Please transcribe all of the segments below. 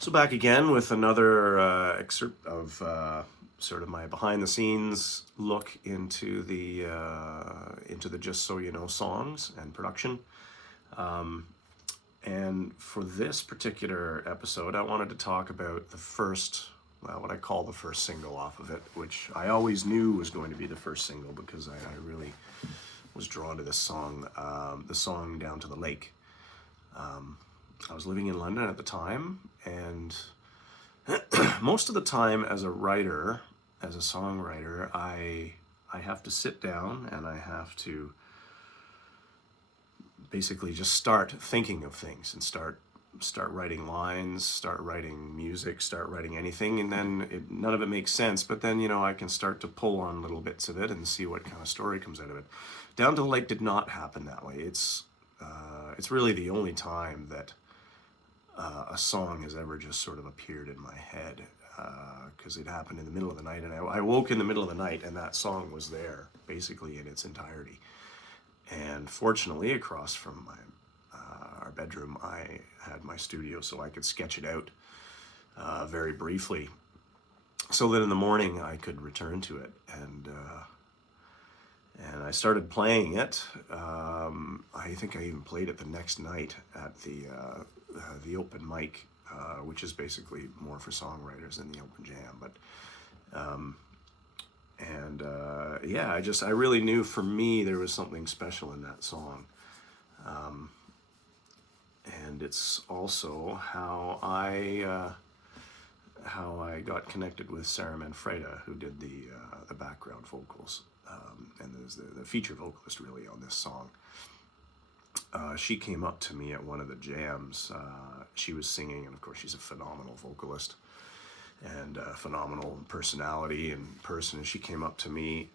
So back again with another excerpt of sort of my behind-the-scenes look into the Just So You Know songs and production. And for this particular episode, I wanted to talk about the first, well, what I call the first single off of it, which I always knew was going to be the first single because I really was drawn to this song, the song Down to the Lake. I was living in London at the time, and most of the time as a writer, as a songwriter, I have to sit down and I have to basically just start thinking of things and start writing lines, start writing music, start writing anything, and then none of it makes sense, but then I can start to pull on little bits of it and see what kind of story comes out of it. Down to the Lake did not happen that way. It's really the only time that a song has ever just sort of appeared in my head, because it happened in the middle of the night, and I woke in the middle of the night and that song was there basically in its entirety. And fortunately, across from our bedroom, I had my studio so I could sketch it out very briefly, so that in the morning I could return to it. And I started playing it. I think I even played it the next night at the open mic, which is basically more for songwriters than the open jam. But yeah, I really knew for me there was something special in that song. And it's also how I got connected with Sarah Manfreda, who did the background vocals, and is the feature vocalist really on this song. She came up to me at one of the jams. She was singing, and of course she's a phenomenal vocalist and a phenomenal personality in person. And she came up to me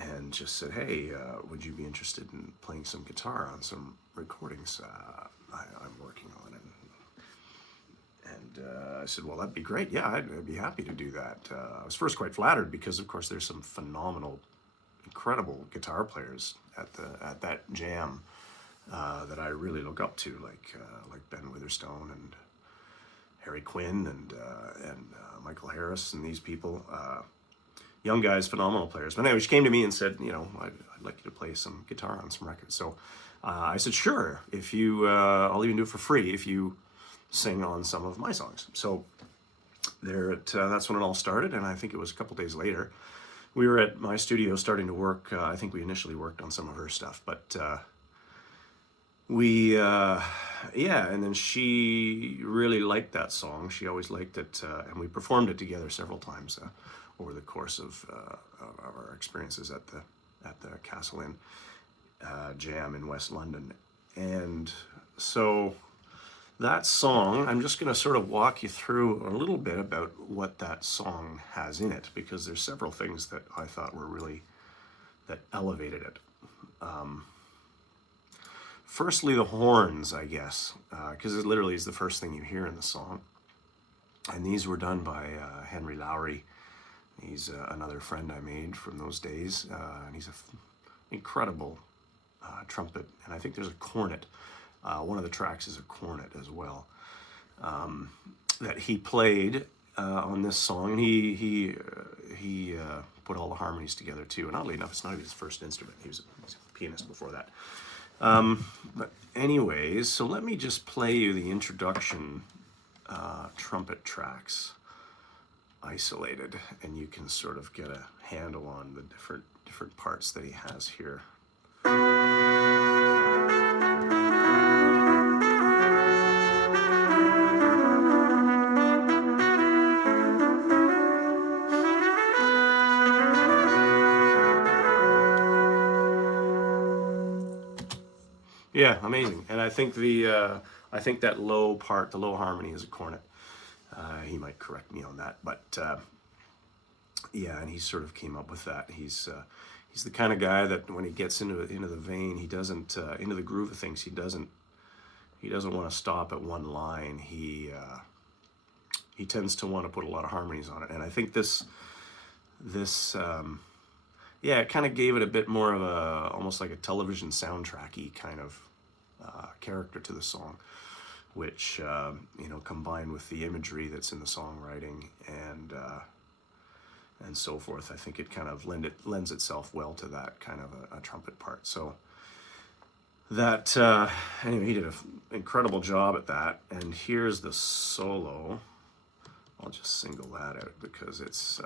and just said, "Hey, would you be interested in playing some guitar on some recordings I'm working on?" And I said, "Well, that'd be great. Yeah, I'd be happy to do that." I was first quite flattered because, of course, there's some phenomenal, incredible guitar players at that jam that I really look up to, like Ben Witherstone and Harry Quinn and Michael Harris and these people. Young guys, phenomenal players. But anyway, she came to me and said, I'd like you to play some guitar on some records. So I said, sure, if you, I'll even do it for free if you sing on some of my songs. So that's when it all started, and I think it was a couple days later. We were at my studio starting to work. I think we initially worked on some of her stuff, but and then she really liked that song. She always liked it, and we performed it together several times over the course of our experiences at the Castle Inn jam in West London. And so that song, I'm just going to sort of walk you through a little bit about what that song has in it, because there's several things that I thought were really, that elevated it. Firstly, the horns, I guess, because it literally is the first thing you hear in the song. And these were done by Henry Lowry. He's another friend I made from those days, and he's an incredible trumpet, and I think there's a cornet. One of the tracks is a cornet as well, that he played on this song, and he put all the harmonies together too. And oddly enough, it's not even his first instrument. He was a pianist before that. But anyways, so let me just play you the introduction trumpet tracks isolated, and you can sort of get a handle on the different parts that he has here. Yeah, amazing. And I think that low part, the low harmony, is a cornet. He might correct me on that, but yeah, and he sort of came up with that. He's the kind of guy that when he gets into the vein, he doesn't into the groove of things. He doesn't want to stop at one line. He tends to want to put a lot of harmonies on it, and I think this yeah, it kind of gave it a bit more of a, almost like a television soundtracky kind of character to the song, which combined with the imagery that's in the songwriting and so forth, I think it kind of lends itself well to that kind of a trumpet part. So that anyway, he did an incredible job at that. And here's the solo. I'll just single that out because it's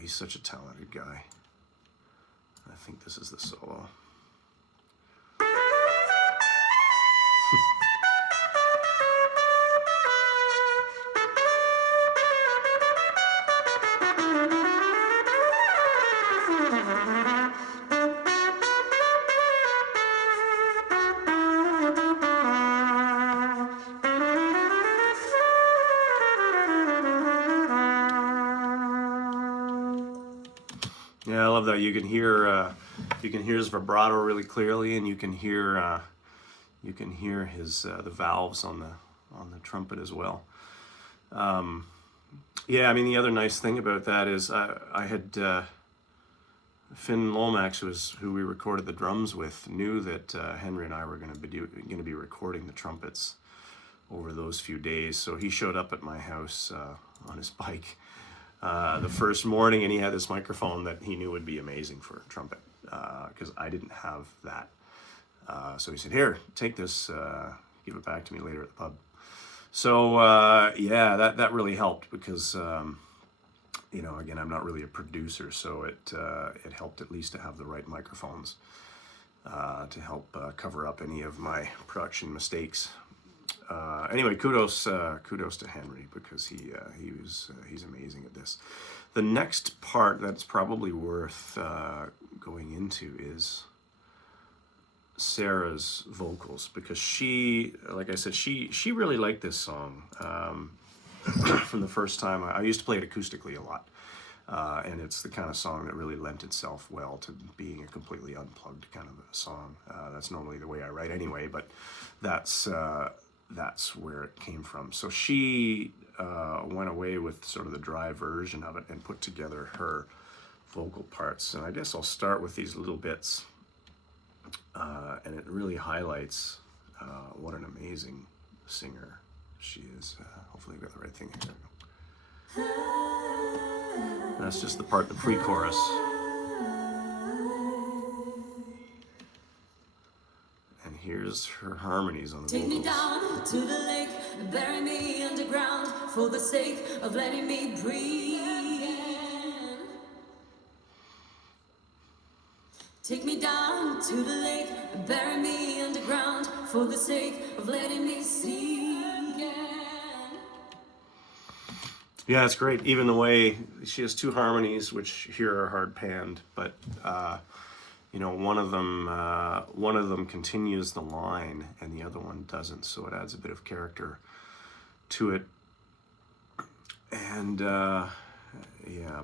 he's such a talented guy. I think this is the solo. Yeah, I love that. You can hear his vibrato really clearly, and you can hear his the valves on the trumpet as well. Yeah, I mean, the other nice thing about that is I had Finn Lomax, who we recorded the drums with, knew that Henry and I were going to be recording the trumpets over those few days. So he showed up at my house on his bike the first morning, and he had this microphone that he knew would be amazing for trumpet because I didn't have that. So he said, "Here, take this. Give it back to me later at the pub." So that really helped because again, I'm not really a producer, so it helped at least to have the right microphones to help cover up any of my production mistakes. Anyway, kudos to Henry because he's amazing at this. The next part that's probably worth going into is Sarah's vocals, because she, like I said, she really liked this song from the first time. I used to play it acoustically a lot, and it's the kind of song that really lent itself well to being a completely unplugged kind of a song. That's normally the way I write anyway, but that's where it came from. So she went away with sort of the dry version of it and put together her vocal parts. And I guess I'll start with these little bits. And it really highlights what an amazing singer she is. Hopefully I got the right thing here. That's just the part, the pre-chorus. And here's her harmonies on the vocals. Take me down to the lake and bury me underground for the sake of letting me breathe. Take me down to the lake and bury me underground for the sake of letting me see again. Yeah, it's great. Even the way she has two harmonies, which here are hard panned, but one of them continues the line and the other one doesn't, so it adds a bit of character to it. And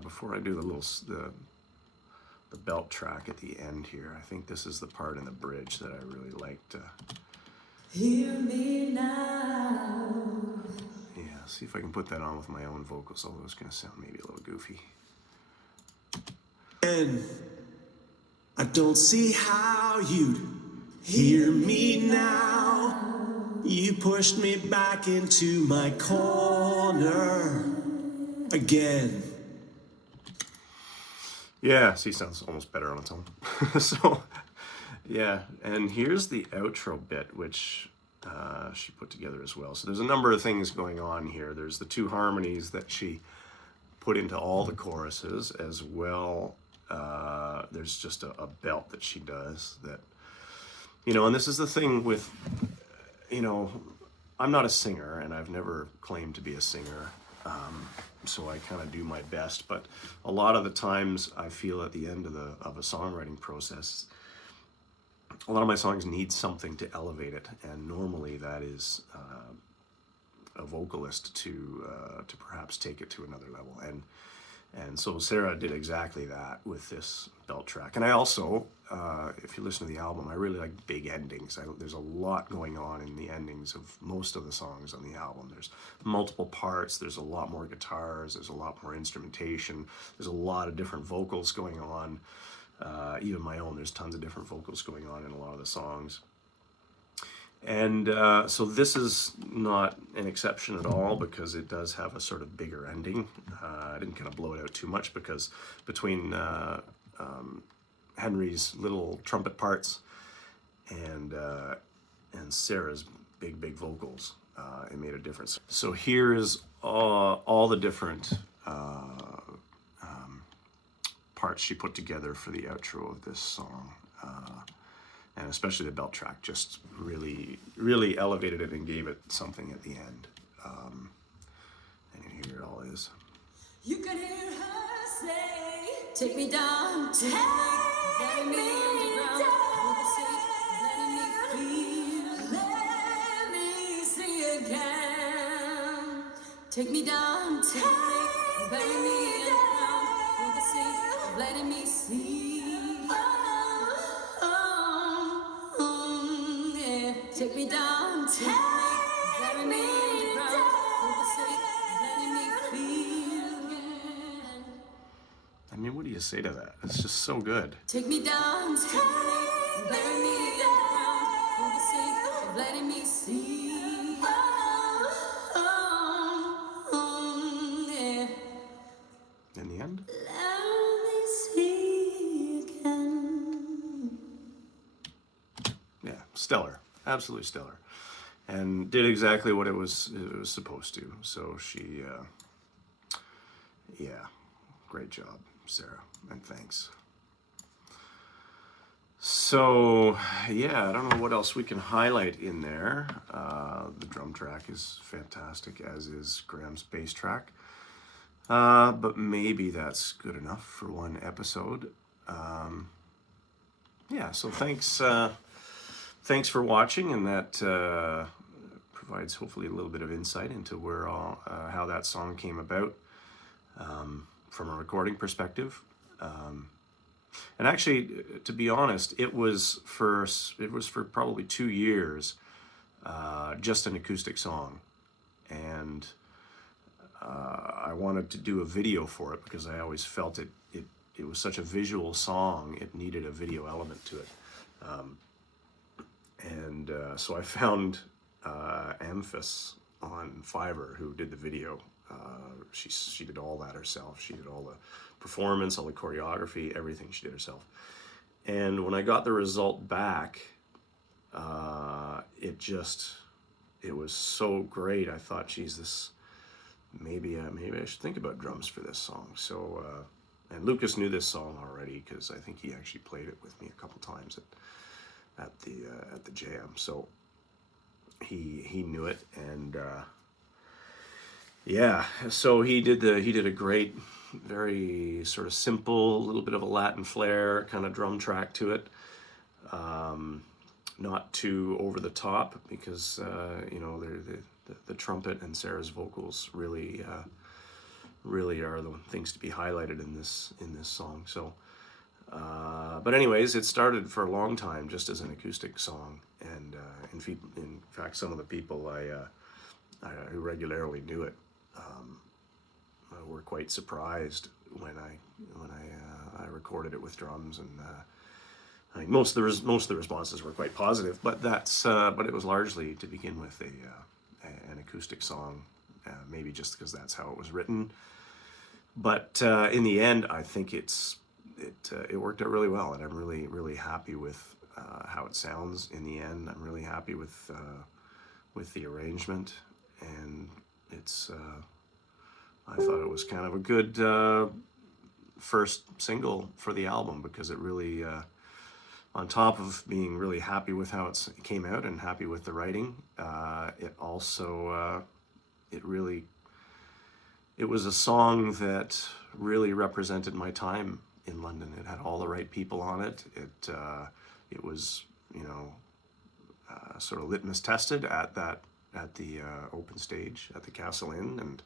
before I do the belt track at the end here, I think this is the part in the bridge that I really liked. Hear me now. Yeah, see if I can put that on with my own vocals, although it's going to sound maybe a little goofy. And I don't see how you'd hear me now. You pushed me back into my corner again. Yeah, see, sounds almost better on its own. So, yeah, and here's the outro bit, which she put together as well. So there's a number of things going on here. There's the two harmonies that she put into all the choruses as well. There's just a belt that she does that, and this is the thing with, I'm not a singer and I've never claimed to be a singer. So I kind of do my best, but a lot of the times I feel at the end of a songwriting process, a lot of my songs need something to elevate it, and normally that is a vocalist to perhaps take it to another level. And so Sarah did exactly that with this belt track. And I also, if you listen to the album, I really like big endings. There's a lot going on in the endings of most of the songs on the album. There's multiple parts, there's a lot more guitars, there's a lot more instrumentation, there's a lot of different vocals going on. Even my own, there's tons of different vocals going on in a lot of the songs. And so this is not an exception at all because it does have a sort of bigger ending. I didn't kind of blow it out too much because between Henry's little trumpet parts and Sarah's big vocals, it made a difference. So here is all the different parts she put together for the outro of this song. And especially the belt track just really elevated it and gave it something at the end. And here it all is. You can hear her say, take me down to the lake, let me underground, for the sake of letting me feel, let me see again. Take me down to the lake, bury me underground, for the sake of letting me see. Yeah. Take me down to the lake, bury me underground, for the sake of letting me feel again. I mean, what do you say to that? It's just so good. Take me down to the lake, bury me underground, for the sake of letting me see. Yeah. In the end, Let me see again. yeah, stellar, absolutely stellar, and did exactly what it was supposed to. So she, yeah, great job, Sarah, and thanks. So yeah, I don't know what else we can highlight in there. The drum track is fantastic, as is Graham's bass track. But maybe that's good enough for one episode. Yeah, so thanks for watching, and that provides hopefully a little bit of insight into where how that song came about from a recording perspective. And actually, to be honest, it was for probably 2 years just an acoustic song, and I wanted to do a video for it because I always felt it was such a visual song, it needed a video element to it. So I found Amphis on Fiverr, who did the video. She did all that herself. She did all the performance, all the choreography, everything she did herself. And when I got the result back, it was so great. I thought, geez, maybe I should think about drums for this song. So, and Lucas knew this song already because I think he actually played it with me a couple times at the jam. So he knew it, and yeah. So he did a great, very sort of simple, little bit of a Latin flair kind of drum track to it. Not too over the top because the trumpet and Sarah's vocals really are the things to be highlighted in this song. So, but anyways, it started for a long time just as an acoustic song, and in fact, some of the people who regularly knew it were quite surprised when I recorded it with drums, and I think most of the responses were quite positive. But but it was largely to begin with an acoustic song, maybe just because that's how it was written. But in the end, I think it worked out really well, and I'm really happy with how it sounds in the end. I'm really happy with the arrangement, and I thought it was kind of a good first single for the album, because it really, on top of being really happy with how it came out and happy with the writing, it also it was a song that really represented my time in London. It had all the right people on it. It was sort of litmus tested at the open stage at the Castle Inn, and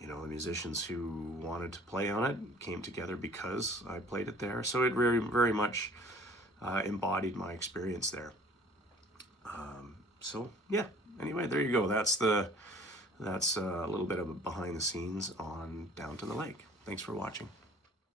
the musicians who wanted to play on it came together because I played it there. So it very much embodied my experience there. So yeah. Anyway, there you go. That's a little bit of a behind the scenes on Down to the Lake. Thanks for watching.